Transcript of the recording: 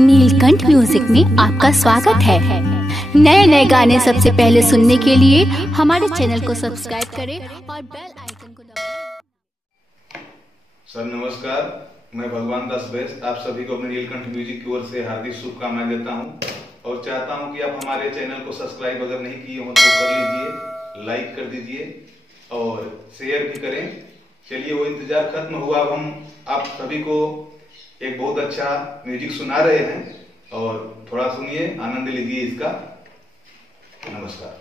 Neelkanth music में आपका स्वागत है। नए नए गाने सबसे पहले सुनने के लिए हमारे चैनल को सब्सक्राइब करें और बेल आइकन को दबाएं। सर नमस्कार, मैं भगवान दास बेस आप सभी को अपने नीलकंठ म्यूजिक की ओर से हार्दिक शुभकामनाएं देता हूं और चाहता हूं कि आप हमारे चैनल को सब्सक्राइब अगर नहीं किए हो तो कर लीजिए, लाइक कर दीजिए और शेयर भी करें। चलिए वो इंतजार खत्म हुआ, अब हम आप सभी को एक बहुत अच्छा म्यूजिक सुना रहे हैं और थोड़ा सुनिए, आनंद लीजिए इसका। नमस्कार।